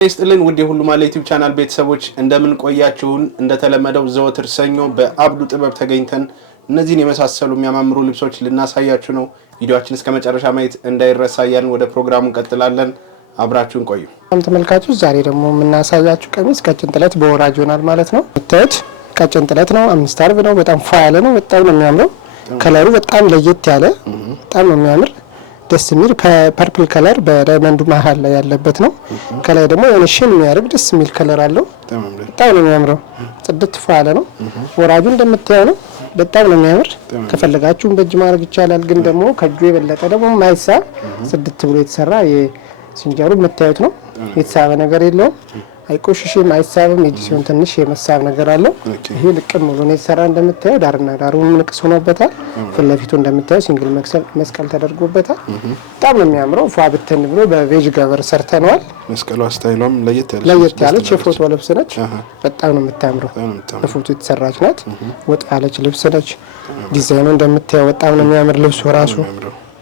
ይስጥልን ውድ የሁሉ ማለት ዩቲዩብ ቻናል ቤተሰቦች እንደምን ቆያችሁን? እንደተለመደው ዘወትር ሰኞ በአብዱ ጥበብ ተገኝተን እነዚህን የመሳሰሉ የሚያማምሩ ልብሶች ልናሳያችሁ ነው። ቪዲዮአችን እስከ መጨረሻ ማየት እንዳይረሳ እያልን ወደ ፕሮግራሙ እንቀጥላለን። አብራችሁን ቆዩ። ተመልካቾች ዛሬ ደግሞ የምናሳያችሁ ቀሚስ ቀጭን ጥለት በወራጅ ይሆናል ማለት ነው። እቴት ቀጭን ጥለት ነው። 5 አርብ ነው። በጣም ፏ ያለ ነው። በጣም ነው የሚያምረው። ከለሩ በጣም ለየት ያለ በጣም ነው የሚያምር ደስ የሚል ፐርፕል ከለር በዳይመንዱ መሃል ላይ ያለበት ነው። ከላይ ደግሞ የሆነ ሽን የሚያርግ ደስ የሚል ከለር አለው። በጣም ነው የሚያምረው። ጽድት ፏ ያለ ነው። ወራጁ እንደምታየው ነው። በጣም ነው የሚያምር። ከፈለጋችሁም በእጅ ማድረግ ይቻላል፣ ግን ደግሞ ከእጁ የበለጠ ደግሞ ማይሳብ ጽድት ብሎ የተሰራ የሲንጀሩ የምታዩት ነው። የተሳበ ነገር የለውም። አይቆሽሽም፣ አይሳብም። የእጅ ሲሆን ትንሽ የመሳብ ነገር አለው። ይሄ ልቅም ብሎ ነው የተሰራ። እንደምታየው ዳርና ዳሩ ንቅስ ሆኖበታል። ፊት ለፊቱ እንደምታየው ሲንግል መስቀል ተደርጎበታል። በጣም ነው የሚያምረው። ፏ ብትን ብሎ በቬጅ ገበር ሰርተነዋል። መስቀሏ ስታይሏም ለየት ያለች የፎቶ ልብስ ነች። በጣም ነው የምታምረው። በፎቶ የተሰራች ናት። ወጥ ያለች ልብስ ነች። ዲዛይኑ እንደምታየው በጣም ነው የሚያምር ልብሱ ራሱ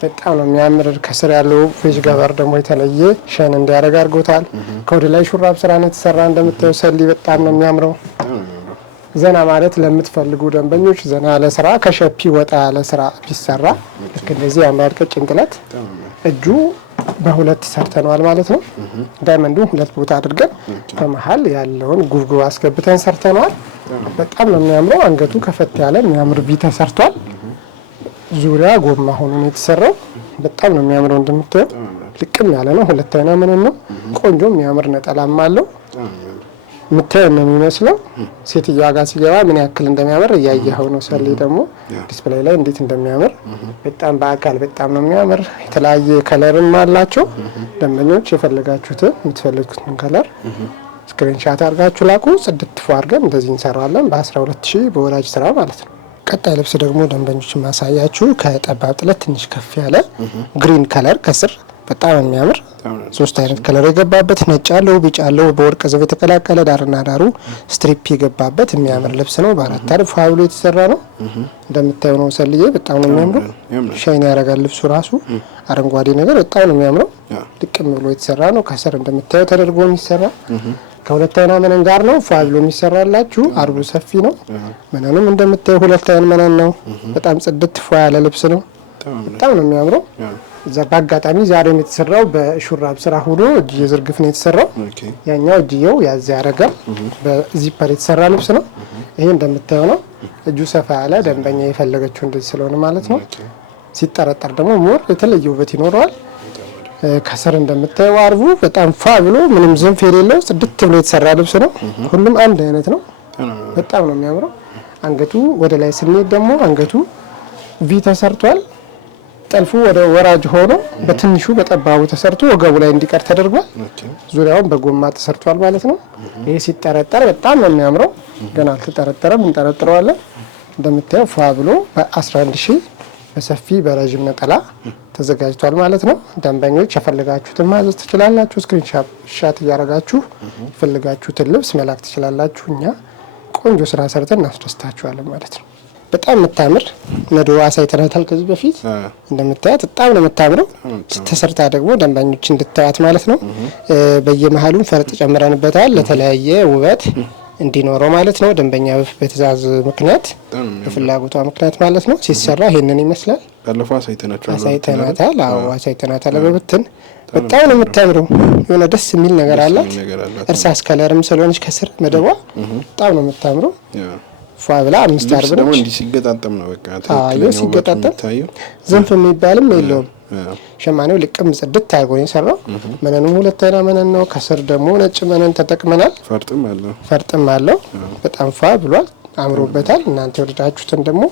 በጣም ነው የሚያምር። ከስር ያለው ቬጅ ገበር ደግሞ የተለየ ሸን እንዲያደርግ አድርጎታል። ከወደ ላይ ሹራብ ስራ ነው የተሰራ። እንደምታየው ሰሊ በጣም ነው የሚያምረው። ዘና ማለት ለምትፈልጉ ደንበኞች ዘና ያለ ስራ ከሸፒ ወጣ ያለ ስራ ቢሰራ ልክ እንደዚህ ያምራል። ቀጭን ጥለት እጁ በሁለት ሰርተነዋል ማለት ነው። ዳይመንዱ ሁለት ቦታ አድርገን በመሃል ያለውን ጉብጉብ አስገብተን ሰርተነዋል። በጣም ነው የሚያምረው። አንገቱ ከፈት ያለ የሚያምር ቪ ተሰርቷል። ዙሪያ ጎማ ሆኖ ነው የተሰራው። በጣም ነው የሚያምረው። እንደምታየው ልቅም ያለ ነው። ሁለት አይና ምን ነው ቆንጆ የሚያምር ነጠላም አለው። የምታየው ነው የሚመስለው። ሴትዮዋ ጋር ሲገባ ምን ያክል እንደሚያምር እያየኸው ነው። ሰሌ ደግሞ ዲስፕሌይ ላይ እንዴት እንደሚያምር በጣም በአካል በጣም ነው የሚያምር። የተለያየ ከለርም አላቸው። ደንበኞች የምትፈልጉትን ከለር ስክሪንሻት አድርጋችሁ ላኩ። ጽድት ፎ አድርገን እንደዚህ እንሰራለን በ12000 በወራጅ ስራ ማለት ነው። ቀጣይ ልብስ ደግሞ ደንበኞች ማሳያችሁ ከጠባብ ጥለት ትንሽ ከፍ ያለ ግሪን ከለር ከስር በጣም የሚያምር 3 አይነት ከለር የገባበት ነጭ አለው፣ ቢጫ አለው፣ በወርቅ ዘብ የተቀላቀለ ዳርና ዳሩ ስትሪፕ የገባበት የሚያምር ልብስ ነው። በአራት አርብ ፋብሎ የተሰራ ነው። እንደምታየው ነው። ሰልዬ በጣም ነው የሚያምረው። ሻይን ያደርጋል ልብሱ ራሱ አረንጓዴ ነገር በጣም ነው የሚያምረው። ልቅም ብሎ የተሰራ ነው። ከስር እንደምታየው ተደርጎ የሚሰራ ከሁለት አይና መነን ጋር ነው ፋብሎ የሚሰራላችሁ። አርቡ ሰፊ ነው። መነኑም እንደምታየው ሁለት አይና መነን ነው። በጣም ጽድት ፏ ያለ ልብስ ነው። በጣም ነው የሚያምረው። በአጋጣሚ ዛሬ የተሰራው በሹራብ ስራ ሆኖ እጅ ዝርግፍ ነው የተሰራው። ያኛው እጅየው ያዝ ያረጋል። በዚፐር የተሰራ ልብስ ነው። ይሄ እንደምታየው ነው። እጁ ሰፋ ያለ ደንበኛ የፈለገችው እንደዚህ ስለሆነ ማለት ነው። ሲጠረጠር ደግሞ ሞር የተለየ ውበት ይኖረዋል። ከስር እንደምታየው አርቡ በጣም ፋ ብሎ ምንም ዝንፍ የሌለው ጽድት ብሎ የተሰራ ልብስ ነው። ሁሉም አንድ አይነት ነው። በጣም ነው የሚያምረው። አንገቱ ወደ ላይ ስንሄድ ደግሞ አንገቱ ቪ ተሰርቷል። ጠልፉ ወደ ወራጅ ሆኖ በትንሹ በጠባቡ ተሰርቶ ወገቡ ላይ እንዲቀር ተደርጓል። ዙሪያውን በጎማ ተሰርቷል ማለት ነው። ይሄ ሲጠረጠር በጣም ነው የሚያምረው። ገና አልተጠረጠረም፣ እንጠረጥረዋለን። እንደምታየው ፏ ብሎ በ11000 በሰፊ በረጅም ነጠላ ተዘጋጅቷል ማለት ነው። ደንበኞች የፈለጋችሁትን ማዘዝ ትችላላችሁ። ስክሪንሻት እያደረጋችሁ የፈለጋችሁትን ልብስ መላክ ትችላላችሁ። እኛ ቆንጆ ስራ ሰርተን እናስደስታችኋለን ማለት ነው። በጣም የምታምር ነዶ አሳይተናታል ከዚህ በፊት። እንደምታያት በጣም ነው የምታምረው። ተሰርታ ደግሞ ደንበኞች እንድታያት ማለት ነው። በየመሃሉም ፈርጥ ጨምረንበታል ለተለያየ ውበት እንዲኖረው ማለት ነው። ደንበኛ በትዕዛዝ ምክንያት በፍላጎቷ ምክንያት ማለት ነው ሲሰራ ይሄንን ይመስላል። ባለፈው አሳይተናታል። አዎ አሳይተናታል። በብትን በጣም ነው የምታምረው። የሆነ ደስ የሚል ነገር አላት። እርሳስ ከለርም ስለሆነች ከስር መደቧ በጣም ነው የምታምረው። ፏ ብላ 5 አርብ ነው እንዲህ ሲገጣጠም ነው በቃ ሲገጣጠም ዝንፍ የሚባልም የለውም። ሸማኔው ልቅም ጽድት አድርጎ ነው የሰራው። መነኑም ሁለት አይና መነን ነው። ከስር ደግሞ ነጭ መነን ተጠቅመናል። ፈርጥም አለው። በጣም ፏ ብሏል፣ አምሮበታል። እናንተ ወደዳችሁትን ደግሞ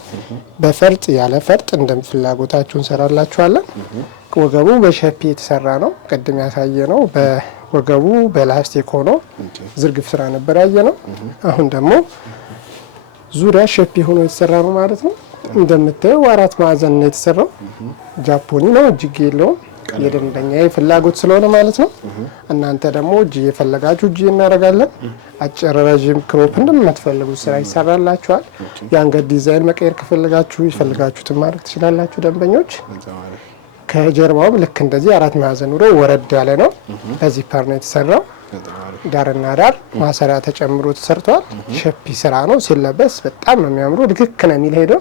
በፈርጥ ያለ ፈርጥ እንደፍላጎታችሁ እንሰራላችኋለን። ወገቡ በሸፒ የተሰራ ነው። ቅድም ያሳየ ነው በወገቡ በላስቲክ ሆኖ ዝርግፍ ስራ ነበር ያየ ነው። አሁን ደግሞ ዙሪያ ሸፒ ሆኖ የተሰራ ነው ማለት ነው። እንደምታየው 4 ማዕዘን ነው የተሰራው። ጃፖኒ ነው፣ እጅጌ የለውም። የደንበኛ ፍላጎት ስለሆነ ማለት ነው። እናንተ ደግሞ እጅ የፈለጋችሁ እጅ እናደርጋለን። አጭር ረጅም ክሮፕ እንደምትፈልጉት ስራ ይሰራላችኋል። የአንገት ዲዛይን መቀየር ከፈለጋችሁ ይፈልጋችሁትን ማድረግ ትችላላችሁ ደንበኞች። ከጀርባውም ልክ እንደዚህ 4 ማዕዘን ኑሮ ወረድ ያለ ነው። በዚህ ፓር ነው የተሰራው። ዳርና ዳር ማሰሪያ ተጨምሮ ተሰርቷል። ሸፒ ስራ ነው። ሲለበስ በጣም ነው የሚያምሩ። ድክክ ነው የሚል ሄዶ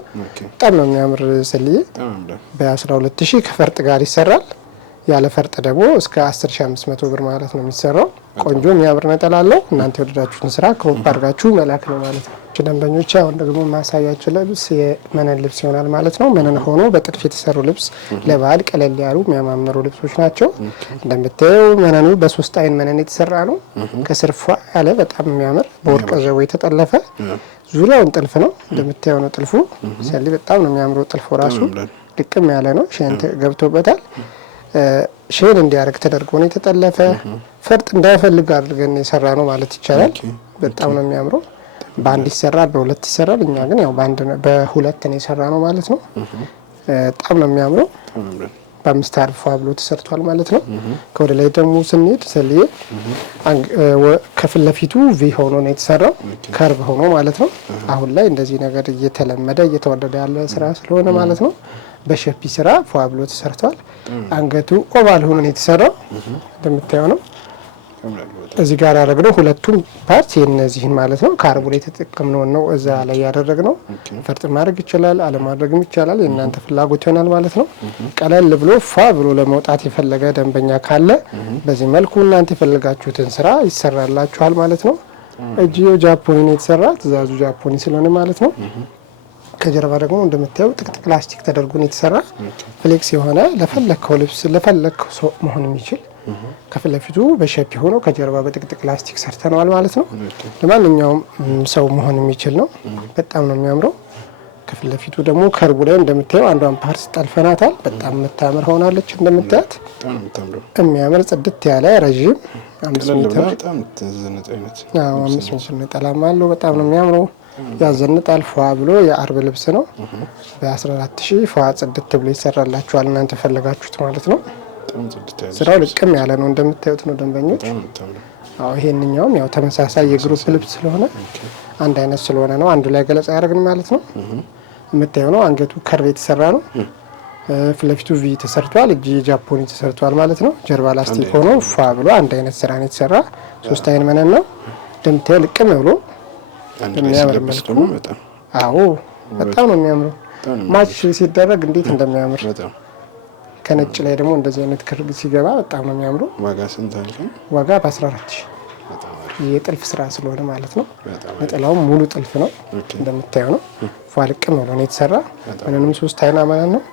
በጣም ነው የሚያምር ስልዬ። በ12000 ከፈርጥ ጋር ይሰራል። ያለ ፈርጥ ደግሞ እስከ 10500 ብር ማለት ነው የሚሰራው። ቆንጆ የሚያምር ነጠላ አለው። እናንተ የወደዳችሁትን ስራ ክሮፕ አድርጋችሁ መላክ ነው ማለት ነው። ደንበኞች አሁን ደግሞ ማሳያችሁ ልብስ የመነን ልብስ ይሆናል ማለት ነው። መነን ሆኖ በጥልፍ የተሰሩ ልብስ ለበዓል ቀለል ያሉ የሚያማምሩ ልብሶች ናቸው። እንደምታየው መነኑ በ3 አይን መነን የተሰራ ነው። ከስር ፏ ያለ በጣም የሚያምር በወርቅ ዘቦ የተጠለፈ ዙሪያውን ጥልፍ ነው። እንደምታየው ነው ጥልፉ። ሰሊ በጣም ነው የሚያምረው ጥልፉ ራሱ ልቅም ያለ ነው። ሼን ገብቶበታል። ሼን እንዲያርግ ተደርጎ ነው የተጠለፈ። ፈርጥ እንዳይፈልግ አድርገን የሰራ ነው ማለት ይቻላል። በጣም ነው የሚያምረው። በአንድ ይሰራል፣ በሁለት ይሰራል። እኛ ግን ያው በሁለት ነው የሰራ ነው ማለት ነው። በጣም ነው የሚያምረው። በ5 አርፋ ብሎ ተሰርቷል ማለት ነው። ከወደ ላይ ደግሞ ስንሄድ ሰልዬ ከፊት ለፊቱ ቪ ሆኖ ነው የተሰራው፣ ከርቭ ሆኖ ማለት ነው። አሁን ላይ እንደዚህ ነገር እየተለመደ እየተወደደ ያለ ስራ ስለሆነ ማለት ነው። በሸፒ ስራ ፏ ብሎ ተሰርቷል። አንገቱ ኦቫል ሆኖ ነው የተሰራው እንደምታየው ነው። እዚህ ጋር ያደረግነው ሁለቱም ፓርት የነዚህን ማለት ነው። ካርቡ ላይ ተጠቅመነው ነው እዛ ላይ ያደረግነው። ፈርጥ ማድረግ ይችላል፣ አለማድረግም ይቻላል። የእናንተ ፍላጎት ይሆናል ማለት ነው። ቀለል ብሎ ፏ ብሎ ለመውጣት የፈለገ ደንበኛ ካለ በዚህ መልኩ እናንተ የፈለጋችሁትን ስራ ይሰራላችኋል ማለት ነው። እጅዮ ጃፖኒ ነው የተሰራ፣ ትእዛዙ ጃፖኒ ስለሆነ ማለት ነው። ከጀርባ ደግሞ እንደምታየው ጥቅጥቅ ፕላስቲክ ተደርጎ ነው የተሰራ። ፍሌክስ የሆነ ለፈለከው ልብስ ለፈለከው ሰው መሆን የሚችል ከፊት ለፊቱ በሸፒ ሆኖ ከጀርባ በጥቅጥቅ ፕላስቲክ ሰርተነዋል ማለት ነው። ለማንኛውም ሰው መሆን የሚችል ነው። በጣም ነው የሚያምረው። ከፊት ለፊቱ ደግሞ ከርቡ ላይ እንደምታየው አንዷን ፓርት ጠልፈናታል። በጣም የምታምር ሆናለች። እንደምታያት የሚያምር ጽድት ያለ ረዥም 5 ሜትር 5 ሜትር ነጠላማ አለው። በጣም ነው የሚያምረው። ያዘንጣል። ፏ ብሎ የአርብ ልብስ ነው። በ14000 ፏ ጽድት ብሎ ይሰራላችኋል እናንተ ፈለጋችሁት ማለት ነው። ስራው ልቅም ያለ ነው እንደምታዩት ነው ደንበኞች። አዎ ይሄንኛውም ያው ተመሳሳይ የግሩፕ ልብስ ስለሆነ አንድ አይነት ስለሆነ ነው አንዱ ላይ ገለጻ ያደርግን ማለት ነው። የምታየው ነው አንገቱ ከርቭ የተሰራ ነው። ፊት ለፊቱ ቪ ተሰርቷል። እጅ ጃፖኒ ተሰርቷል ማለት ነው። ጀርባ ላስቲክ ሆኖ ፏ ብሎ አንድ አይነት ስራ ነው የተሰራ። 3 አይን መነን ነው እንደምታየው ልቅም ብሎ የሚያምር መልኩ። አዎ በጣም ነው የሚያምረው። ማች ሲደረግ እንዴት እንደሚያምር ከነጭ ላይ ደግሞ እንደዚህ አይነት ክርግ ሲገባ በጣም ነው የሚያምረው። ዋጋ ስንት አልከኝ? ዋጋ በ14000 የጥልፍ ስራ ስለሆነ ማለት ነው። ነጠላውም ሙሉ ጥልፍ ነው እንደምታየው ነው። ፏልቅም ነው የተሰራ። ምንም 3 አይና መነን ነው።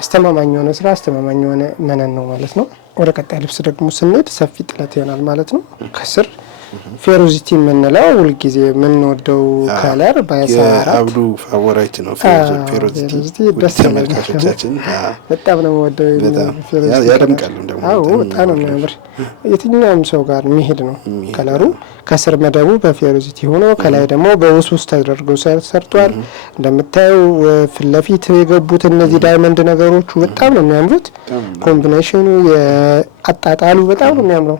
አስተማማኝ የሆነ ስራ አስተማማኝ የሆነ መነን ነው ማለት ነው። ወደ ቀጣይ ልብስ ደግሞ ስንሄድ ሰፊ ጥለት ይሆናል ማለት ነው። ከስር ፌሮዚቲ የምንለው ሁልጊዜ የምንወደው ከለር አብዱ ፋቮራይት ነው። ፌሮዚቲ ተመልካቾቻችን በጣም ነው ወደው ያደምቃሉ። ደግሞ በጣም ነው የሚያምር። የትኛውም ሰው ጋር የሚሄድ ነው ከለሩ። ከስር መደቡ በፌሮዚቲ ሆኖ ከላይ ደግሞ በውስውስ ተደርጎ ሰርቷል። እንደምታየው ፊት ለፊት የገቡት እነዚህ ዳይመንድ ነገሮቹ በጣም ነው የሚያምሩት። ኮምቢኔሽኑ አጣጣሉ በጣም ነው የሚያምረው።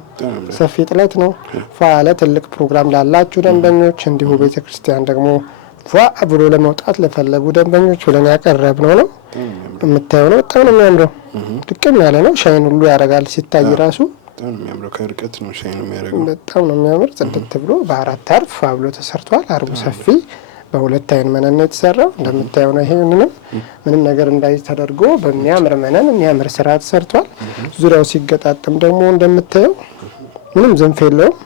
ሰፊ ጥለት ነው። ፋለ ትልቅ ፕሮግራም ላላችሁ ደንበኞች እንዲሁ ቤተክርስቲያን ደግሞ ፏ ብሎ ለመውጣት ለፈለጉ ደንበኞች ብለን ያቀረብነው ነው። የምታየው ነው። በጣም ነው የሚያምረው። ልቅም ያለ ነው። ሻይን ሁሉ ያደርጋል ሲታይ ራሱ በጣም ነው የሚያምረው። ከርቀት ነው ሻይን የሚያደርገው። በጣም ነው የሚያምር። ጽድት ብሎ በ4 አርብ ፏ ብሎ ተሰርቷል። አርቡ ሰፊ በ2 አይን መነን ነው የተሰራው። እንደምታየው ነው። ይሄንንም ምንም ነገር እንዳይ ተደርጎ በሚያምር መነን የሚያምር ስራ ተሰርቷል። ዙሪያው ሲገጣጠም ደግሞ እንደምታየው ምንም ዝንፍ የለውም።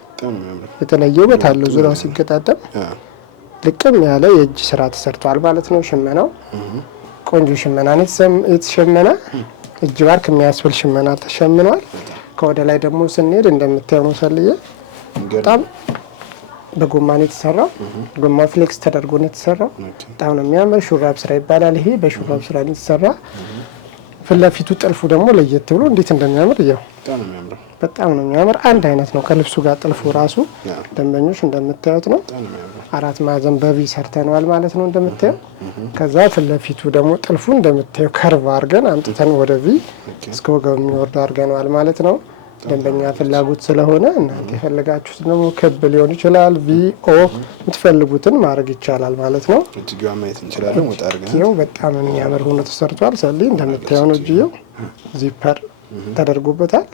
የተለየ ውበት አለው። ዙሪያው ሲገጣጠም ልቅም ያለ የእጅ ስራ ተሰርቷል ማለት ነው። ሽመናው ቆንጆ ሽመና ነው የተሸመነ። እጅ ባርክ የሚያስብል ሽመና ተሸምኗል። ከወደ ላይ ደግሞ ስንሄድ እንደምታየው ነው ሰልዬ በጣም በጎማ ነው የተሰራው። ጎማ ፍሌክስ ተደርጎ ነው የተሰራው። በጣም ነው የሚያምር። ሹራብ ስራ ይባላል ይሄ። በሹራብ ስራ ነው የተሰራ። ፊት ለፊቱ ጥልፉ ደግሞ ለየት ብሎ እንዴት እንደሚያምር ያው በጣም ነው የሚያምር። አንድ አይነት ነው ከልብሱ ጋር ጥልፉ ራሱ ደንበኞች እንደምታዩት ነው። 4 ማዕዘን በቪ ሰርተነዋል ማለት ነው እንደምታየው። ከዛ ፊት ለፊቱ ደግሞ ጥልፉ እንደምታየው ከርቭ አድርገን አምጥተን ወደ ቪ እስከ ወገብ የሚወርድ አድርገነዋል ማለት ነው። ደንበኛ ፍላጎት ስለሆነ እናንተ የፈለጋችሁት ደግሞ ክብ ሊሆን ይችላል፣ ቪኦ የምትፈልጉትን ማድረግ ይቻላል ማለት ነው። እጅጌው ማየት እንችላለን። ወጣ አድርገን በጣም የሚያምር ሆኖ ተሰርቷል። ሰሊ እንደምታየው ነው። እጅዬው ዚፐር ተደርጎበታል።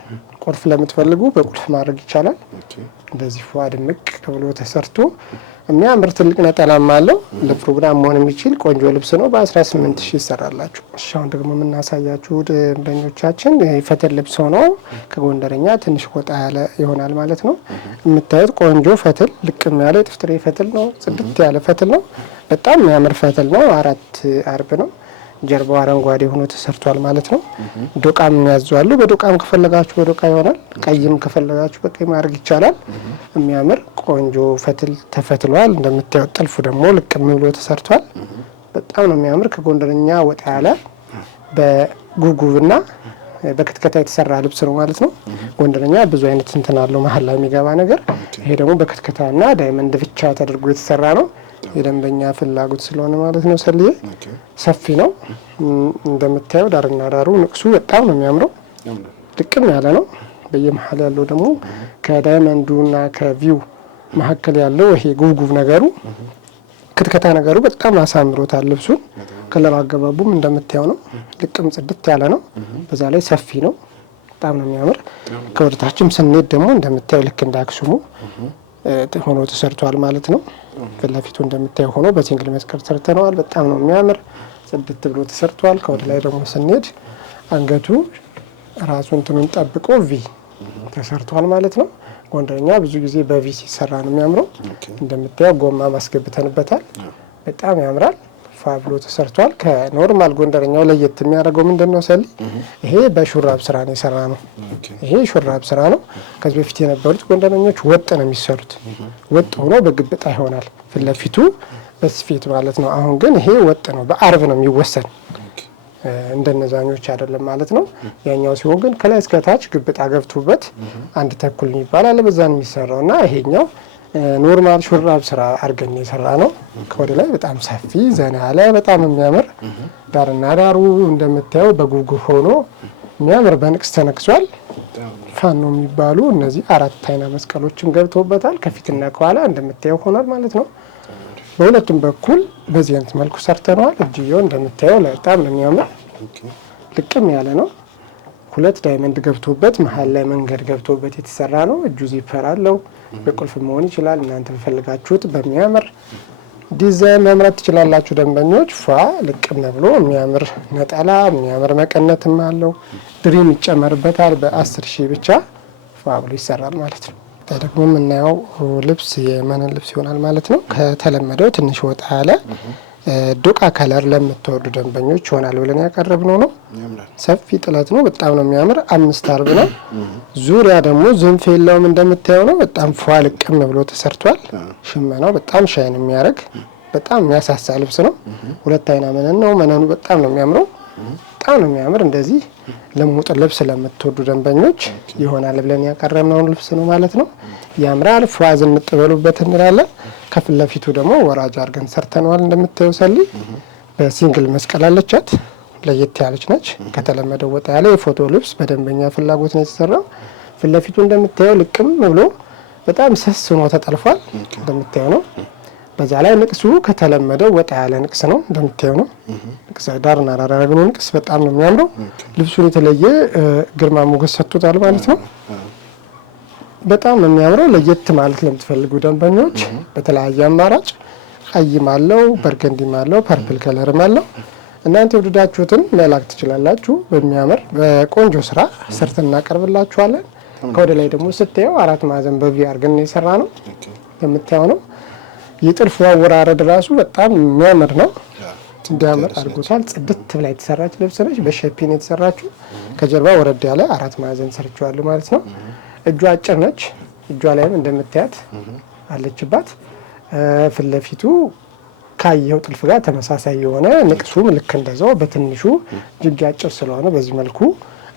ቁልፍ ለምትፈልጉ በቁልፍ ማድረግ ይቻላል። እንደዚህ ፏ ድምቅ ብሎ ተሰርቶ የሚያምር ትልቅ ነጠላም አለው። ለፕሮግራም መሆን የሚችል ቆንጆ ልብስ ነው። በ18000 ይሰራላችሁ። እሺ አሁን ደግሞ የምናሳያችሁ ደንበኞቻችን ፈትል ልብስ ሆኖ ከጎንደረኛ ትንሽ ወጣ ያለ ይሆናል ማለት ነው። የምታዩት ቆንጆ ፈትል ልቅም ያለ የጥፍጥሬ ፈትል ነው። ጽድት ያለ ፈትል ነው። በጣም የሚያምር ፈትል ነው። 4 አርብ ነው። ጀርባው አረንጓዴ ሆኖ ተሰርቷል ማለት ነው። ዶቃም የሚያዟሉ። በዶቃም ከፈለጋችሁ በዶቃ ይሆናል። ቀይም ከፈለጋችሁ በቀይ ማድረግ ይቻላል። የሚያምር ቆንጆ ፈትል ተፈትሏል። እንደምታዩት ጥልፉ ደግሞ ልቅም ብሎ ተሰርቷል። በጣም ነው የሚያምር። ከጎንደረኛ ወጣ ያለ በጉጉብና በከትከታ የተሰራ ልብስ ነው ማለት ነው። ጎንደረኛ ብዙ አይነት እንትን አለው መሀል ላይ የሚገባ ነገር። ይሄ ደግሞ በከትከታና ዳይመንድ ብቻ ተደርጎ የተሰራ ነው። የደንበኛ ፍላጎት ስለሆነ ማለት ነው። ሰልዬ ሰፊ ነው እንደምታየው። ዳርና ዳሩ ንቅሱ በጣም ነው የሚያምረው። ልቅም ያለ ነው። በየመሀል ያለው ደግሞ ከዳይመንዱና ከቪው መካከል ያለው ይሄ ጉብጉብ ነገሩ ክትከታ ነገሩ በጣም አሳምሮታል ልብሱን። ከለር አገባቡም እንደምታየው ነው። ልቅም ጽድት ያለ ነው። በዛ ላይ ሰፊ ነው። በጣም ነው የሚያምር። ከወደታችም ስንሄድ ደግሞ እንደምታየው ልክ እንደ አክሱሙ ሆኖ ተሰርቷል ማለት ነው። ፊት ለፊቱ እንደምታየው ሆኖ በሲንግል መስቀል ሰርተነዋል። በጣም ነው የሚያምር። ጽድት ብሎ ተሰርቷል። ከወደ ላይ ደግሞ ስንሄድ አንገቱ ራሱ እንትኑን ጠብቆ ቪ ተሰርቷል ማለት ነው። ጎንደረኛ ብዙ ጊዜ በቪ ሲሰራ ነው የሚያምረው። እንደምታየው ጎማ ማስገብተንበታል። በጣም ያምራል። ብሎ ተሰርቷል። ከኖርማል ጎንደረኛው ለየት የሚያደርገው ምንድነው ሰሊ? ይሄ በሹራብ ስራ ነው የሰራ ነው። ይሄ ሹራብ ስራ ነው። ከዚህ በፊት የነበሩት ጎንደረኞች ወጥ ነው የሚሰሩት። ወጥ ሆኖ በግብጣ ይሆናል ፊት ለፊቱ በስፌት ማለት ነው። አሁን ግን ይሄ ወጥ ነው፣ በአርብ ነው የሚወሰን። እንደነዛኞች አይደለም ማለት ነው። ያኛው ሲሆን ግን ከላይ እስከ ታች ግብጣ ገብቶበት 1 ተኩል ይባላል በዛ ነው የሚሰራው እና ይሄኛው ኖርማል ሹራብ ስራ አርገን የሰራ ነው። ከወደ ላይ በጣም ሰፊ ዘና ያለ በጣም የሚያምር ዳርና ዳሩ እንደምታየው በጉጉብ ሆኖ የሚያምር በንቅስ ተነክሷል። ፋኖ የሚባሉ እነዚህ 4 አይና መስቀሎችን ገብተውበታል። ከፊትና ከኋላ እንደምታየው ሆኗል ማለት ነው። በሁለቱም በኩል በዚህ አይነት መልኩ ሰርተነዋል። እጅየው እንደምታየው በጣም ነው የሚያምር። ልቅም ያለ ነው። 2 ዳይመንድ ገብቶበት መሀል ላይ መንገድ ገብቶበት የተሰራ ነው። እጁ ዚፐር አለው። በቁልፍ መሆን ይችላል። እናንተ በፈልጋችሁት በሚያምር ዲዛይን መምረጥ ትችላላችሁ። ደንበኞች ፏ ልቅም ብሎ የሚያምር ነጠላ የሚያምር መቀነትም አለው። ድሪም ይጨመርበታል። በ10,000 ብቻ ፏ ብሎ ይሰራል ማለት ነው። ደግሞ የምናየው ልብስ የመነን ልብስ ይሆናል ማለት ነው። ከተለመደው ትንሽ ወጣ ያለ ዶቃ ከለር ለምትወዱ ደንበኞች ይሆናል ብለን ያቀረብነው ነው። ሰፊ ጥለት ነው። በጣም ነው የሚያምር። 5 አርብ ነው። ዙሪያ ደግሞ ዝንፍ የለውም እንደምታየው ነው። በጣም ፏ ልቅም ብሎ ተሰርቷል። ሽመናው በጣም ሻይን የሚያደርግ በጣም የሚያሳሳ ልብስ ነው። 2 አይና መነን ነው። መነኑ በጣም ነው የሚያምረው። በጣም ነው የሚያምር። እንደዚህ ልሙጥ ልብስ ለምትወዱ ደንበኞች ይሆናል ብለን ያቀረብነው ልብስ ነው ማለት ነው። ያምራል። ፏ ዝንጥ በሉበት እንላለን። ከፊት ለፊቱ ደግሞ ወራጅ አድርገን ሰርተነዋል። እንደምታየው ሰሊ በሲንግል መስቀል አለቻት። ለየት ያለች ነች። ከተለመደው ወጣ ያለ የፎቶ ልብስ በደንበኛ ፍላጎት ነው የተሰራው። ፊት ለፊቱ እንደምታየው ልቅም ብሎ በጣም ሰስ ሆኖ ተጠልፏል። እንደምታየው ነው። በዛ ላይ ንቅሱ ከተለመደው ወጣ ያለ ንቅስ ነው። እንደምታየው ነው። ንቅስ ዳርና ዳር ያደረግነው ንቅስ በጣም ነው የሚያምረው። ልብሱን የተለየ ግርማ ሞገስ ሰጥቶታል ማለት ነው። በጣም ነው የሚያምረው። ለየት ማለት ለምትፈልጉ ደንበኞች በተለያየ አማራጭ ቀይም አለው፣ በርገንዲም አለው፣ ፐርፕል ከለርም አለው። እናንተ የወደዳችሁትን መላክ ትችላላችሁ። በሚያምር በቆንጆ ስራ ሰርተን እናቀርብላችኋለን። ከወደ ላይ ደግሞ ስታየው 4 ማዕዘን በቪ አድርገን የሰራ ነው። የምታየው ነው። የጥልፉ አወራረድ ራሱ በጣም የሚያምር ነው። እንዲያምር አድርጎታል። ጽድት ብላ የተሰራች ልብስ ነች። በሸፒን የተሰራችው ከጀርባ ወረድ ያለ 4 ማዕዘን ሰርቼዋለሁ ማለት ነው። እጇ አጭር ነች። እጇ ላይም እንደምታያት አለችባት። ፊት ለፊቱ ካየው ጥልፍ ጋር ተመሳሳይ የሆነ ንቅሱም ልክ እንደዛው በትንሹ እጅግ አጭር ስለሆነ በዚህ መልኩ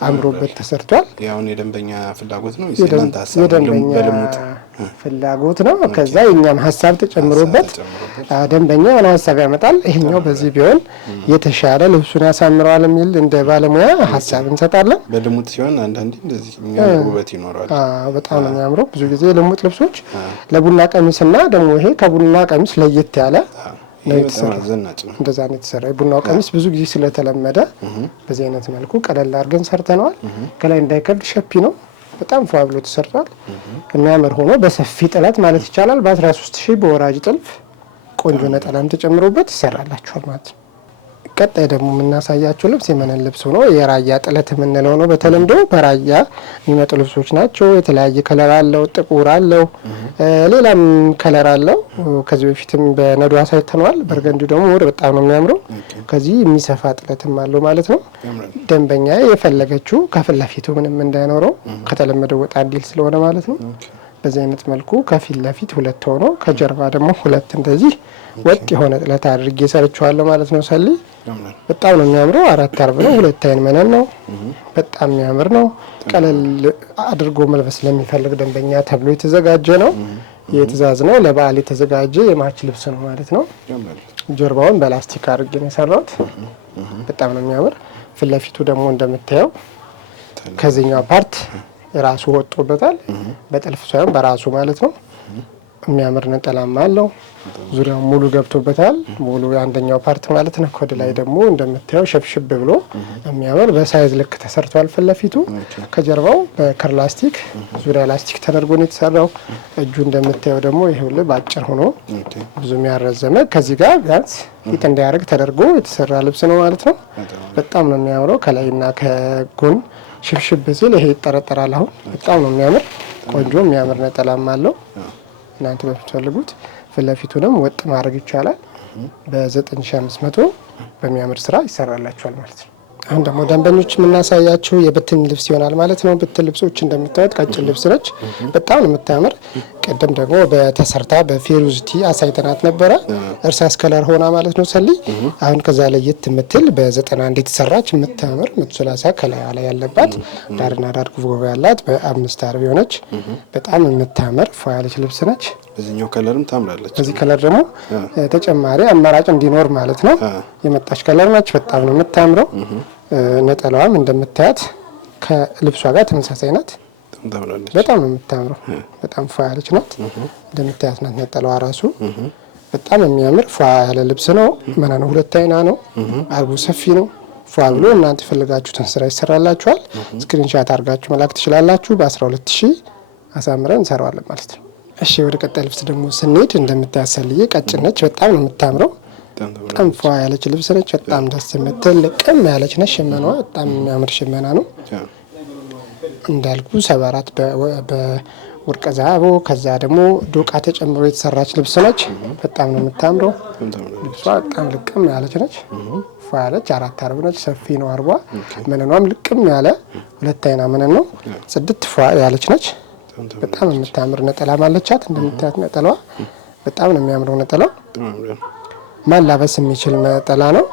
አምሮበት ተሰርቷል። ያው የደንበኛ ፍላጎት ነው። የደንበኛ ፍላጎት ነው። ከዛ የኛም ሀሳብ ተጨምሮበት ደንበኛ የሆነ ሀሳብ ያመጣል። ይሄኛው በዚህ ቢሆን የተሻለ ልብሱን ያሳምረዋል የሚል እንደ ባለሙያ ሀሳብ እንሰጣለን። በልሙጥ ሲሆን አንዳንዴ እንደዚህ የሚያምር ውበት ይኖረዋል። በጣም ነው የሚያምረው። ብዙ ጊዜ ልሙጥ ልብሶች ለቡና ቀሚስና ደግሞ ይሄ ከቡና ቀሚስ ለየት ያለ ነው የተሰራው። እንደዛ ነው የተሰራው። የቡናው ቀሚስ ብዙ ጊዜ ስለተለመደ በዚህ አይነት መልኩ ቀለል አድርገን ሰርተነዋል። ከላይ እንዳይከብድ ሸፒ ነው። በጣም ፏ ብሎ ተሰርቷል። የሚያምር ሆኖ በሰፊ ጥለት ማለት ይቻላል በ13000 በወራጅ ጥልፍ ቆንጆ ነጠላም ተጨምሮበት ይሰራላችኋል ማለት ነው። ቀጣይ ደግሞ የምናሳያቸው ልብስ የመነን ልብስ ሆኖ የራያ ጥለት የምንለው ነው። በተለምዶ በራያ የሚመጡ ልብሶች ናቸው። የተለያየ ከለር አለው፣ ጥቁር አለው፣ ሌላም ከለር አለው። ከዚህ በፊትም በነዶ አሳይተነዋል። በርገንዱ ደግሞ በጣም ነው የሚያምረው። ከዚህ የሚሰፋ ጥለትም አለው ማለት ነው። ደንበኛ የፈለገችው ከፊት ለፊቱ ምንም እንዳይኖረው ከተለመደው ወጣ እንዲል ስለሆነ ማለት ነው። በዚህ አይነት መልኩ ከፊት ለፊት ሁለት ሆኖ ከጀርባ ደግሞ ሁለት እንደዚህ ወጥ የሆነ ጥለት አድርጌ ሰርቼዋለሁ ማለት ነው። ሰሊ በጣም ነው የሚያምረው። 4 አርብ ነው፣ 2 አይን መነን ነው። በጣም የሚያምር ነው። ቀለል አድርጎ መልበስ ለሚፈልግ ደንበኛ ተብሎ የተዘጋጀ ነው። የትእዛዝ ነው። ለበዓል የተዘጋጀ የማች ልብስ ነው ማለት ነው። ጀርባውን በላስቲክ አድርጌ ነው የሰራሁት። በጣም ነው የሚያምር። ፊት ለፊቱ ደግሞ እንደምታየው ከዚህኛው ፓርት ራሱ ወጥቶበታል። በጥልፍ ሳይሆን በራሱ ማለት ነው። የሚያምር ነጠላማ አለው። ዙሪያው ሙሉ ገብቶበታል። ሙሉ አንደኛው ፓርት ማለት ነው። ወደ ላይ ደግሞ እንደምታየው ሸብሽብ ብሎ የሚያምር በሳይዝ ልክ ተሰርቷል። ፊት ለፊቱ ከጀርባው በከር ላስቲክ ዙሪያ ላስቲክ ተደርጎ ነው የተሰራው። እጁ እንደምታየው ደግሞ ይሄው በአጭር ሆኖ ብዙ የሚያረዘመ ከዚህ ጋር ቢያንስ ፊት እንዳያደርግ ተደርጎ የተሰራ ልብስ ነው ማለት ነው። በጣም ነው የሚያምረው። ከላይና ከጎን ሽብሽብ ሲል ይሄ ይጠረጠራል። አሁን በጣም ነው የሚያምር ቆንጆ የሚያምር ነጠላማ አለው። እናንተ በምትፈልጉት ፊት ለፊቱንም ወጥ ማድረግ ይቻላል። በ9500 በሚያምር ስራ ይሰራላችኋል ማለት ነው። አሁን ደግሞ ደንበኞች የምናሳያቸው የብትን ልብስ ይሆናል ማለት ነው። ብትን ልብሶች እንደምታዩት ቀጭን ልብስ ነች። በጣም ነው የምታምር። ቀደም ደግሞ በተሰርታ በፌሩዝቲ አሳይተናት ነበረ። እርሳስ ከለር ሆና ማለት ነው ሰሊ። አሁን ከዛ ለየት የምትል በ91 የተሰራች የምታምር 130 ከላይ ላይ ያለባት ዳርና ዳር ጉቦ ያላት በ5 አርብ የሆነች በጣም የምታምር ፏ ያለች ልብስ ነች። በዚህኛው ከለርም ታምራለች። በዚህ ከለር ደግሞ ተጨማሪ አማራጭ እንዲኖር ማለት ነው የመጣች ከለር ነች። በጣም ነው የምታምረው። ነጠላዋም እንደምታያት ከልብሷ ጋር ተመሳሳይ ናት። በጣም ነው የምታምረው። በጣም ፏ ያለች ናት። እንደምታያት ናት ነጠላዋ ራሱ በጣም የሚያምር ፏ ያለ ልብስ ነው። መነኑ 2 አይና ነው። አርቡ ሰፊ ነው። ፏ ብሎ እናንተ የፈለጋችሁትን ስራ ይሰራላችኋል። ስክሪንሻት አድርጋችሁ መላክ ትችላላችሁ። በ12000 አሳምረን እንሰራዋለን ማለት ነው። እሺ ወደ ቀጣይ ልብስ ደግሞ ስንሄድ እንደምታያሰልዬ ቀጭን ነች። በጣም ነው የምታምረው። በጣም ፏ ያለች ልብስ ነች። በጣም ደስ የምትል ልቅም ያለች ነች። ሽመናዋ በጣም የሚያምር ሽመና ነው። እንዳልኩ 74 በወርቀ ዛቦ ከዛ ደግሞ ዶቃ ተጨምሮ የተሰራች ልብስ ነች። በጣም ነው የምታምረው። ልብሷ በጣም ልቅም ያለች ነች። ፏ ያለች 4 አርብ ነች። ሰፊ ነው አርቧ። መነኗም ልቅም ያለ 2 አይና መነን ነው። ጽድት ፏ ያለች ነች። በጣም የምታምር ነጠላ ማለቻት። እንደምታያት ነጠላዋ በጣም ነው የሚያምረው። ነጠላው ማላበስ የሚችል ነጠላ ነው።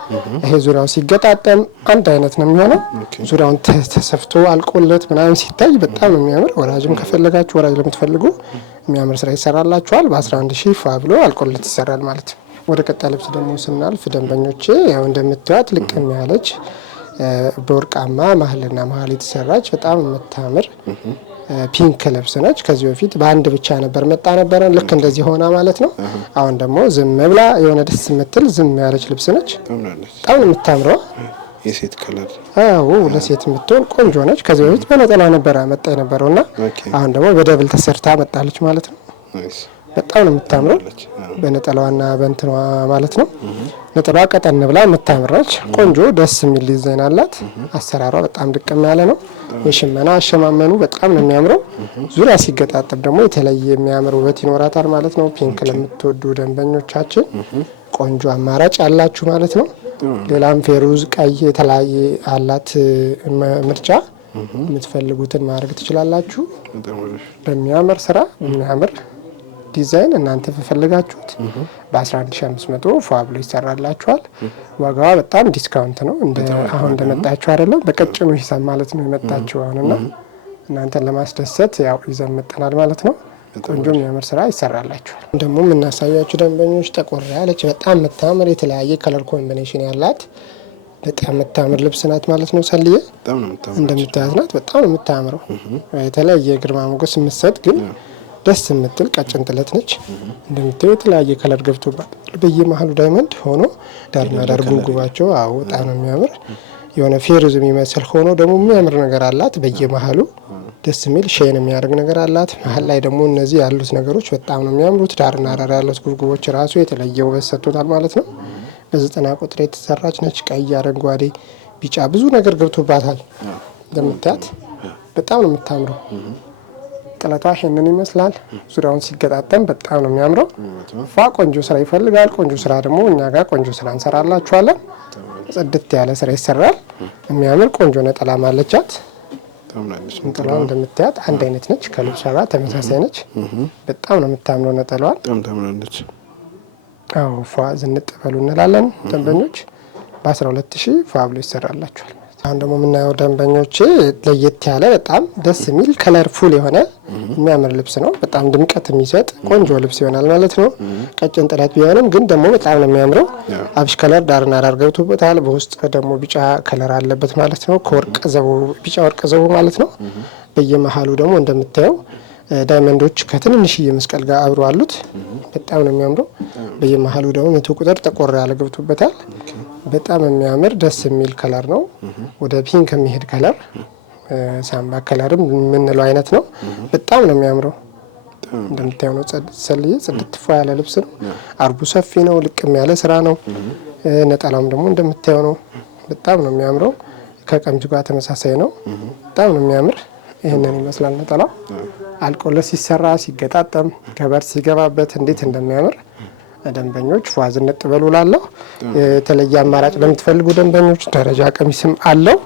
ይሄ ዙሪያው ሲገጣጠም አንድ አይነት ነው የሚሆነው። ዙሪያውን ተሰፍቶ አልቆለት ምናምን ሲታይ በጣም ነው የሚያምር። ወራጅም ከፈለጋችሁ ወራጅ ለምትፈልጉ የሚያምር ስራ ይሰራላችኋል። በ11000 ፏ ብሎ አልቆለት ይሰራል ማለት ነው። ወደ ቀጣይ ልብስ ደግሞ ስናልፍ ደንበኞቼ ያው እንደምታዩት ልቅም ያለች በወርቃማ መሀልና መሀል የተሰራች በጣም የምታምር ፒንክ ልብስ ነች። ከዚህ በፊት በአንድ ብቻ ነበር መጣ ነበረ ልክ እንደዚህ ሆና ማለት ነው። አሁን ደግሞ ዝም ብላ የሆነ ደስ የምትል ዝም ያለች ልብስ ነች። በጣም ነው የምታምረው። የሴት ከለር አዎ፣ ለሴት የምትሆን ቆንጆ ነች። ከዚህ በፊት በነጠላ ነበር መጣ የነበረውና አሁን ደግሞ በደብል ተሰርታ መጣለች ማለት ነው። በጣም ነው የምታምረው በነጠላዋና በእንትኗ ማለት ነው። ነጠላዋ ቀጠን ብላ የምታምር ነች። ቆንጆ ደስ የሚል ዲዛይን አላት። አሰራሯ በጣም ድቅም ያለ ነው። የሽመና አሸማመኑ በጣም ነው የሚያምረው። ዙሪያ ሲገጣጠም ደግሞ የተለየ የሚያምር ውበት ይኖራታል ማለት ነው። ፒንክ ለምትወዱ ደንበኞቻችን ቆንጆ አማራጭ አላችሁ ማለት ነው። ሌላም ፌሩዝ፣ ቀይ የተለያየ አላት ምርጫ። የምትፈልጉትን ማድረግ ትችላላችሁ። በሚያምር ስራ በሚያምር ዲዛይን እናንተ በፈለጋችሁት በ11500 ፏ ብሎ ይሰራላችኋል። ዋጋዋ በጣም ዲስካውንት ነው። አሁን እንደመጣችሁ አይደለም፣ በቀጭኑ ሂሳብ ማለት ነው የመጣችሁ አሁንና እናንተን ለማስደሰት ያው ይዘን መጥተናል ማለት ነው። ቆንጆ የሚያምር ስራ ይሰራላችኋል። ደግሞ የምናሳያችሁ ደንበኞች ጠቆር ያለች በጣም የምታምር የተለያየ ከለር ኮምቢኔሽን ያላት በጣም የምታምር ልብስ ናት ማለት ነው። ሰልዬ እንደምታያት ናት። በጣም ነው የምታምረው። የተለያየ ግርማ ሞገስ የምትሰጥ ግን ደስ የምትል ቀጭን ጥለት ነች። እንደምታዩ የተለያየ ከለር ገብቶባት በየመሀሉ ዳይመንድ ሆኖ ዳርና ዳር ጉንጉባቸው በጣም ነው የሚያምር። የሆነ ፌሩዝ የሚመስል ሆኖ ደግሞ የሚያምር ነገር አላት። በየመሀሉ ደስ የሚል ሼን የሚያደርግ ነገር አላት። መሀል ላይ ደግሞ እነዚህ ያሉት ነገሮች በጣም ነው የሚያምሩት። ዳርና ዳር ያሉት ጉርጉቦች ራሱ የተለየ ውበት ሰጥቶታል ማለት ነው። በ90 ቁጥር የተሰራች ነች። ቀይ፣ አረንጓዴ፣ ቢጫ ብዙ ነገር ገብቶባታል። እንደምታያት በጣም ነው የምታምረው። ጥለቷ ይሄንን ይመስላል። ዙሪያውን ሲገጣጠም በጣም ነው የሚያምረው። ቆንጆ ስራ ይፈልጋል። ቆንጆ ስራ ደግሞ እኛ ጋር ቆንጆ ስራ እንሰራላችኋለን። ጽድት ያለ ስራ ይሰራል። የሚያምር ቆንጆ ነጠላ ማለቻት። ነጠላዋ እንደምታያት አንድ አይነት ነች። ከልብሷ ጋር ተመሳሳይ ነች። በጣም ነው የምታምረው ነጠላዋን። ዝንጥ በሉ እንላለን ደንበኞች። በ12000 ብሎ ይሰራላችኋል። አሁን ደግሞ የምናየው ደንበኞቼ ለየት ያለ በጣም ደስ የሚል ከለርፉል የሆነ የሚያምር ልብስ ነው። በጣም ድምቀት የሚሰጥ ቆንጆ ልብስ ይሆናል ማለት ነው። ቀጭን ጥለት ቢሆንም ግን ደግሞ በጣም ነው የሚያምረው። አብሽ ከለር ዳርና ዳር ገብቶበታል። በውስጥ ደግሞ ቢጫ ከለር አለበት ማለት ነው። ከወርቅ ዘቡ ቢጫ ወርቅ ዘቡ ማለት ነው። በየመሀሉ ደግሞ እንደምታየው ዳይመንዶች ከትንንሽዬ መስቀል ጋር አብሮ አሉት። በጣም ነው የሚያምረው። በየመሀሉ ደግሞ 100 ቁጥር ጠቆር ያለ ገብቶበታል። በጣም የሚያምር ደስ የሚል ከለር ነው። ወደ ፒንክ የሚሄድ ከለር ሳምባ ከለርም የምንለው አይነት ነው። በጣም ነው የሚያምረው። እንደምታየው ነው ጽድት ያለ ልብስ ነው። አርቡ ሰፊ ነው። ልቅም ያለ ስራ ነው። ነጠላም ደግሞ እንደምታየው ነው። በጣም ነው የሚያምረው። ከቀሚሱ ጋር ተመሳሳይ ነው። በጣም ነው የሚያምር። ይህንን ይመስላል ነጠላው። አልቆለት ሲሰራ ሲገጣጠም ከበር ሲገባበት እንዴት እንደሚያምር ደንበኞች ዝንጥ በሉ ላለሁ። የተለየ አማራጭ ለምትፈልጉ ደንበኞች ደረጃ ቀሚስም አለው።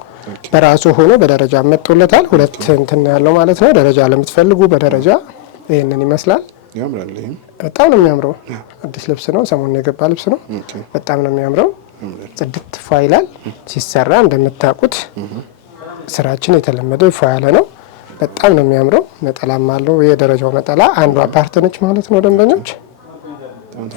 በራሱ ሆኖ በደረጃ መጥቶለታል። ሁለት እንትን ያለው ማለት ነው። ደረጃ ለምትፈልጉ በደረጃ ይህንን ይመስላል። በጣም ነው የሚያምረው። አዲስ ልብስ ነው። ሰሞኑን የገባ ልብስ ነው። በጣም ነው የሚያምረው። ጽድት ይላል ሲሰራ። እንደምታውቁት ስራችን የተለመደው ያለ ነው። በጣም ነው የሚያምረው። ነጠላም አለው። የደረጃው ነጠላ አንዷ ፓርት ነች ማለት ነው ደንበኞች።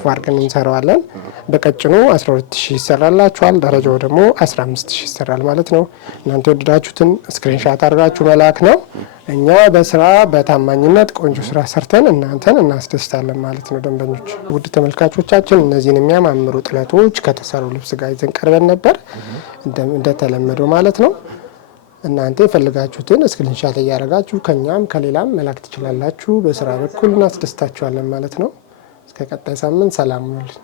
አድርገን እንሰራዋለን። በቀጭኑ 12000 ይሰራላችኋል። ደረጃው ደግሞ 15000 ይሰራል ማለት ነው። እናንተ የወደዳችሁትን ስክሪንሻት አድርጋችሁ መላክ ነው። እኛ በስራ በታማኝነት ቆንጆ ስራ ሰርተን እናንተን እናስደስታለን ማለት ነው ደንበኞች። ውድ ተመልካቾቻችን እነዚህን የሚያማምሩ ጥለቶች ከተሰሩ ልብስ ጋር ይዘን ቀርበን ነበር እንደተለመደው ማለት ነው። እናንተ የፈልጋችሁትን ስክሪንሻት እያደረጋችሁ ከኛም ከሌላም መላክ ትችላላችሁ። በስራ በኩል እናስደስታችኋለን ማለት ነው። እስከ ቀጣይ ሳምንት ሰላም ሁኑልን።